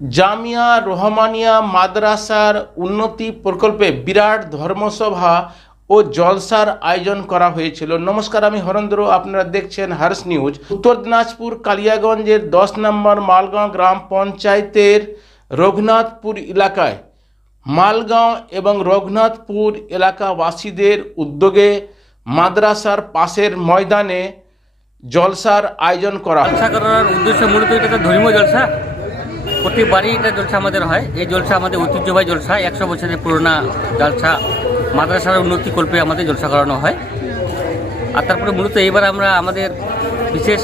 জামিয়া, রহমানিয়া, মাদ্রাসার উন্নতি প্রকল্পে বিরাট ধর্মসভা ও জলসার আয়োজন করা হয়েছিল। নমস্কার, আমি হরেন্দ্র, আপনারা দেখছেন হার্স নিউজ। উত্তর দিনাজপুর, কালিয়াগঞ্জের দশ নম্বর মালগাঁও গ্রাম পঞ্চায়েতের রঘুনাথপুর এলাকায়। মালগাঁও এবং রঘুনাথপুর এলাকাবাসীদের উদ্যোগে মাদ্রাসার পাশের ময়দানে জলসার আয়োজন করা উদ্দেশ্য মূলত এটা ধর্মীয় জলসা। প্রতিবারই এটা জলসা আমাদের হয়। এই জলসা আমাদের ঐতিহ্যবাহী জলসা একশো বছরের পুরোনো জলসা মাদ্রাসার উন্নতি কল্পে আমাদের জলসা করানো হয়। আর তারপরে মূলত এইবার আমরা আমাদের বিশেষ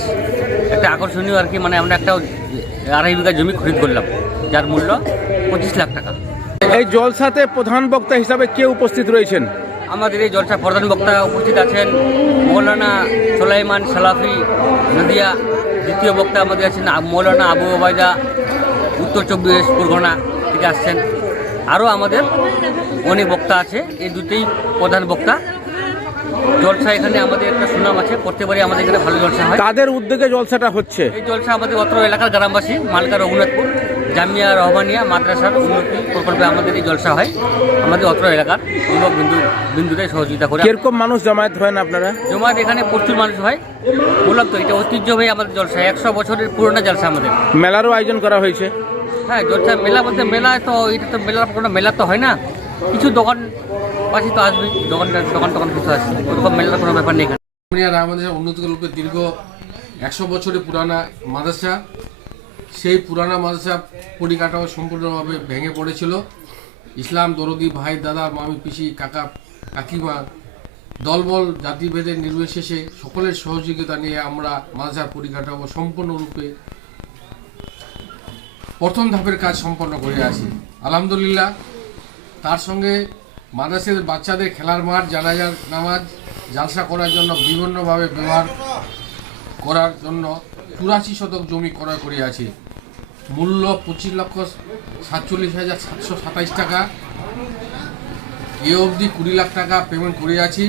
একটা আকর্ষণীয় আর কি মানে আমরা একটা আড়াই বিঘা জমি খরিদ করলাম যার মূল্য পঁচিশ লাখ টাকা। এই জলসাতে প্রধান বক্তা হিসাবে কে উপস্থিত রয়েছেন? আমাদের এই জলসা প্রধান বক্তা উপস্থিত আছেন মৌলানা সোলাইমান সালাফি নদিয়া দ্বিতীয় বক্তা আমাদের আছেন মৌলানা আবু ওবায়দা উত্তর চব্বিশ পরগনা থেকে আসছেন। আরও আমাদের অনেক বক্তা আছে এই দুটোই প্রধান বক্তা। জলসা এখানে আমাদের একটা সুনাম আছে প্রত্যেকবারই আমাদের এখানে ভালো জলসা হয়। তাদের উদ্যোগে জলসাটা হচ্ছে? এই জলসা আমাদের অত্র এলাকার গ্রামবাসী মালকা রঘুনাথপুর জামিয়া রহমানিয়া মাদ্রাসার উন্নতি প্রকল্পে আমাদের এই জলসা হয়। আমাদের অত্র এলাকার যুবক বিন্দু বিন্দুটাই সহযোগিতা করে। কীরকম মানুষ জমায়েত হন আপনারা? জমায়েত এখানে প্রচুর মানুষ হয়। বললাম তো এটা ঐতিহ্যবাহী আমাদের জলসা একশো বছরের পুরোনো জলসা আমাদের। মেলারও আয়োজন করা হয়েছে। হ্যাঁ জলসা মেলা বলতে মেলা তো, এটা তো মেলার কোনো মেলা তো হয় না। কিছু দোকান পাশে তো আসবে, দোকান দোকান টোকান কিছু আসবে ওরকম মেলার কোনো ব্যাপার নেই এখানে। মিয়া রাহমানের উন্নতিকল্পে দীর্ঘ একশো বছরের পুরানা মাদ্রাসা। সেই পুরানা মাদ্রাসা পরিকাঠামো সম্পূর্ণভাবে ভেঙে পড়েছিল। ইসলাম দরদি ভাই, দাদা, মামি, পিসি, কাকা, কাকিমা, দলবল, জাতিভেদের নির্বিশেষে সকলের সহযোগিতা নিয়ে আমরা মাদ্রাসার পরিকাঠামো সম্পূর্ণরূপে প্রথম ধাপের কাজ সম্পন্ন করে আছি আলহামদুলিল্লাহ, তার সঙ্গে মাদ্রাসাদের বাচ্চাদের খেলার মাঠ, জানাজার নামাজ, জালসা করার জন্য বিভিন্নভাবে ব্যবহার করার জন্য চুরাশি শতক জমি ক্রয় করে আছে। মূল্য পঁচিশ লক্ষ সাতচল্লিশ হাজার সাতশো সাতাইশ টাকা। এ অবধি কুড়ি লাখ টাকা পেমেন্ট করে আছি।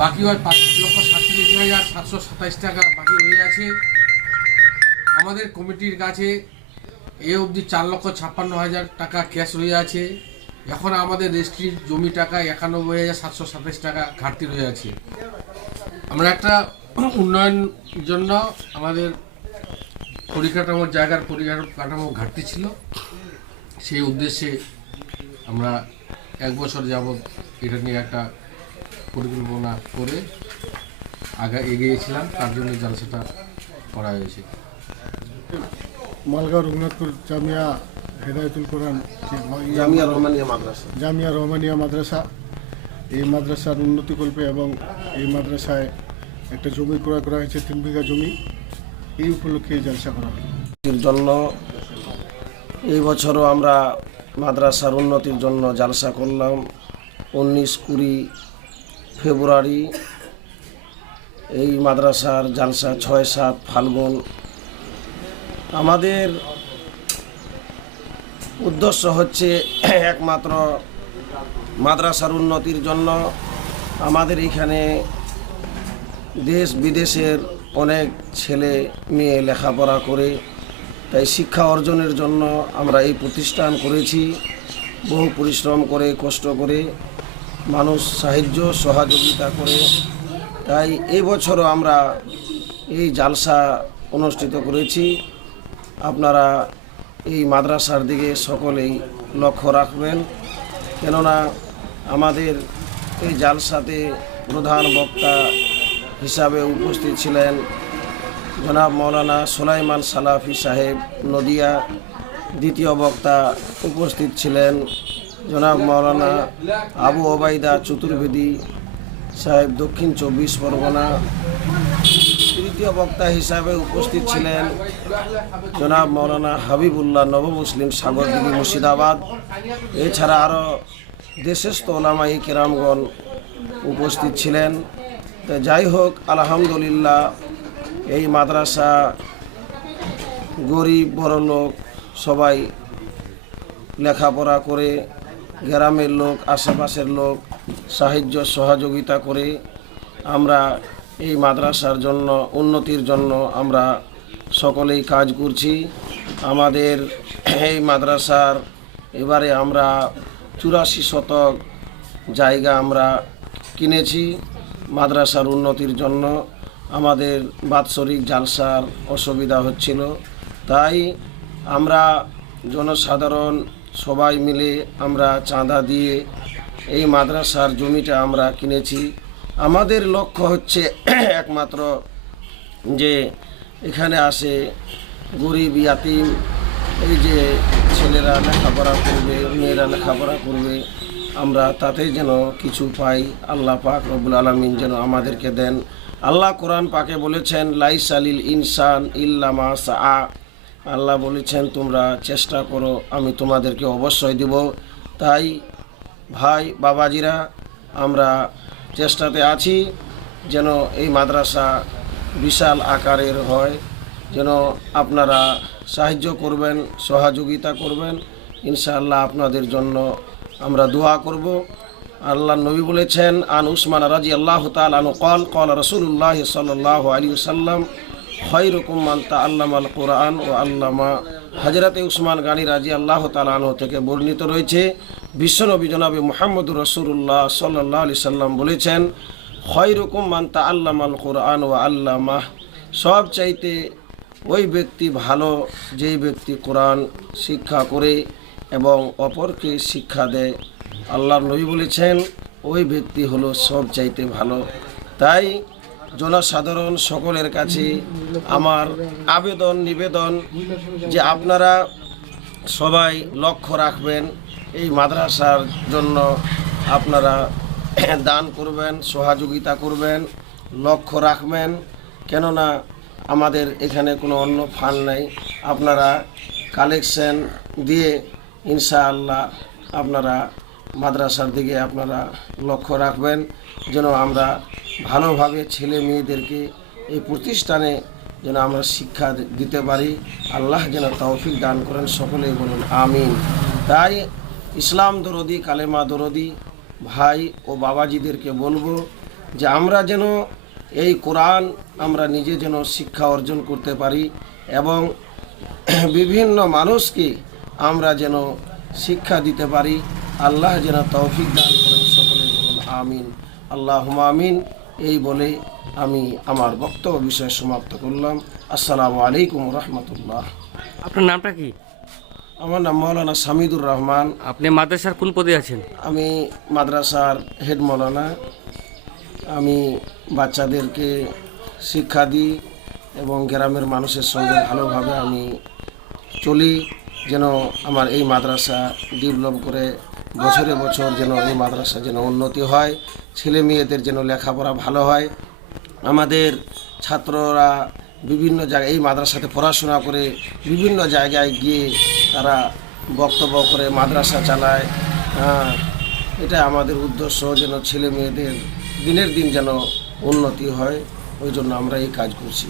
বাকি হয় পাঁচ লক্ষ সাতচল্লিশ হাজার সাতশো সাতাইশ টাকা বাকি রয়ে আছে। আমাদের কমিটির কাছে এ অবধি চার লক্ষ ছাপ্পান্ন হাজার টাকা ক্যাশ রয়ে আছে। এখন আমাদের রেজিস্ট্রির জমি টাকা একানব্বই হাজার সাতশো সাতাশ টাকা ঘাটতি রয়ে আছে। আমরা একটা উন্নয়ন জন্য আমাদের পরিকাঠামোর জায়গার পরিকাঠামো ঘাটতি ছিল। সেই উদ্দেশ্যে আমরা এক বছর যাবৎ এটা নিয়ে একটা পরিকল্পনা করে আগে এগিয়েছিলাম। তার জন্য জলসাটা করা হয়েছে। মালগাঁও রঘুনাথপুর জামিয়া হেদায়তুল কোরআন জামিয়া রহমানিয়া মাদ্রাসা। জামিয়া রহমানিয়া মাদ্রাসা এই মাদ্রাসার উন্নতিকল্পে এবং এই মাদ্রাসায় একটা জমি ক্রয় করা হয়েছে তিন বিঘা জমি। এই উপলক্ষে জলসা করা হলো জন্য এই বছরও আমরা মাদ্রাসার উন্নতির জন্য জালসা করলাম। উনিশ কুড়ি ফেব্রুয়ারি এই মাদ্রাসার জালসা ছয় সাত ফাল্গুন আমাদের উদ্দেশ্য হচ্ছে একমাত্র মাদ্রাসার উন্নতির জন্য আমাদের এখানে দেশ বিদেশের অনেক ছেলে মেয়ে লেখাপড়া করে, তাই শিক্ষা অর্জনের জন্য আমরা এই প্রতিষ্ঠান করেছি। বহু পরিশ্রম করে, কষ্ট করে, মানুষ সাহায্য, সহযোগিতা করে। তাই এই বছরও আমরা এই জালসা অনুষ্ঠিত করেছি। আপনারা এই মাদ্রাসার দিকে সকলেই লক্ষ্য রাখবেন। কেননা আমাদের এই জালসাতে প্রধান বক্তা হিসাবে উপস্থিত ছিলেন জনাব মৌলানা সোলাইমান সালাফি সাহেব নদিয়া। দ্বিতীয় বক্তা উপস্থিত ছিলেন জনাব মৌলানা আবু ওবায়দা চতুর্বেদী সাহেব দক্ষিণ চব্বিশ পরগনা। তৃতীয় বক্তা হিসাবে উপস্থিত ছিলেন জনাব মৌলানা হাবিবুল্লাহ নব মুসলিম সাগরদিঘি মুর্শিদাবাদ। এছাড়া আরও দেশেস্থ ওলামাই কেরামগণ উপস্থিত ছিলেন। তো যাই হোক, আলহামদুলিল্লাহ, এই মাদ্রাসা গরিব, বড় লোক সবাই লেখাপড়া করে, গ্রামের লোক, আশেপাশের লোক সাহায্য, সহযোগিতা করে আমরা এই মাদ্রাসার জন্য, উন্নতির জন্য আমরা সকলেই কাজ করছি। আমাদের এই মাদ্রাসার এবারে আমরা চুরাশি শতক জায়গা আমরা কিনেছি মাদ্রাসার উন্নতির জন্য। আমাদের বাৎসরিক জালসার অসুবিধা হচ্ছিল। তাই আমরা জনসাধারণ সবাই মিলে আমরা চাঁদা দিয়ে এই মাদ্রাসার জমিটা আমরা কিনেছি। আমাদের লক্ষ্য হচ্ছে একমাত্র যে এখানে আসে গরিব, ইয়াতিম, এই যে ছেলেরা লেখাপড়া করবে, মেয়েরা লেখাপড়া করবে, আমরা তাতে যেন কিছু পাই। আল্লাহ পাক রবুল আলমিন যেন আমাদেরকে দেন। আল্লাহ কোরআন পাকে বলেছেন, লাইস আলিল ইনসান ইল্লামা সা আল্লাহ বলেছেন, তোমরা চেষ্টা করো, আমি তোমাদেরকে অবশ্যই দেব। তাই ভাই, বাবাজিরা, আমরা চেষ্টাতে আছি যেন এই মাদ্রাসা বিশাল আকারের হয়, যেন আপনারা সাহায্য করবেন, সহযোগিতা করবেন। ইনশাআল্লাহ আপনাদের জন্য আমরা দোয়া করব। আল্লাহ নবী বলেছেন, আন উসমান রাজি আল্লাহ তালু কল কল রসুল্লাহ সাল্লাহ আলী সাল্লাম খৈরকুম মান আল্লাম আল কোরআন, ও আল্লামা হজরতে উসমান গানী রাজি আল্লাহ তালাহ থেকে বর্ণিত রয়েছে বিশ্বনবী জনাবি মোহাম্মদুর রসুল্লাহ সাল্লাহ আলি সাল্লাম বলেছেন, খৈরকুম মান আল্লাম আল কোরআন ও আল্লামা সব চাইতে ওই ব্যক্তি ভালো যেই ব্যক্তি কোরআন শিক্ষা করে এবং অপরকে শিক্ষা দেয়। আল্লাহর নবী বলেছেন, ওই ব্যক্তি হলো সব চাইতে ভালো। তাই জনসাধারণ সকলের কাছে আমার আবেদন, নিবেদন যে আপনারা সবাই লক্ষ্য রাখবেন। এই মাদ্রাসার জন্য আপনারা দান করবেন, সহযোগিতা করবেন, লক্ষ্য রাখবেন। কেননা আমাদের এখানে কোনো অন্য ফান্ড নেই। আপনারা কালেকশন দিয়ে ইনশাআল্লাহ আপনারা মাদ্রাসার দিকে আপনারা লক্ষ্য রাখবেন, যেন আমরা ভালোভাবে ছেলে মেয়েদেরকে এই প্রতিষ্ঠানে যেন আমরা শিক্ষা দিতে পারি। আল্লাহ যেন তৌফিক দান করেন, সকলেই বলুন, আমিন। তাই ইসলাম দরদি, কালেমা দরদি, ভাই ও বাবাজিদেরকে বলব যে আমরা যেন এই কোরআন আমরা নিজে যেন শিক্ষা অর্জন করতে পারি এবং বিভিন্ন মানুষকে আমরা যেন শিক্ষা দিতে পারি। আল্লাহ যেন তৌফিক দান করেন সকলে বলুন, আমিন। আল্লাহ আমিন। এই বলে আমি আমার বক্তব্য বিষয় সমাপ্ত করলাম। আসসালামু আলাইকুম রহমতুল্লাহ। আপনার নামটা কি? আমার নাম মৌলানা সামিদুর রহমান। আপনি মাদ্রাসার কোন পদে আছেন? আমি মাদ্রাসার হেড মৌলানা। আমি বাচ্চাদেরকে শিক্ষা দিই এবং গ্রামের মানুষের সঙ্গে ভালোভাবে আমি চলি যেন আমার এই মাদ্রাসা ডেভেলপ করে বছরে বছর যেন এই মাদ্রাসা যেন উন্নতি হয় ছেলে মেয়েদের যেন লেখাপড়া ভালো হয়। আমাদের ছাত্ররা বিভিন্ন জায়গায় এই মাদ্রাসাতে পড়াশোনা করে বিভিন্ন জায়গায় গিয়ে তারা বক্তব্য করে মাদ্রাসা চালায়। হ্যাঁ, এটা আমাদের উদ্দেশ্য যেন ছেলে মেয়েদের দিনের দিন যেন উন্নতি হয় ওই জন্য আমরা এই কাজ করছি।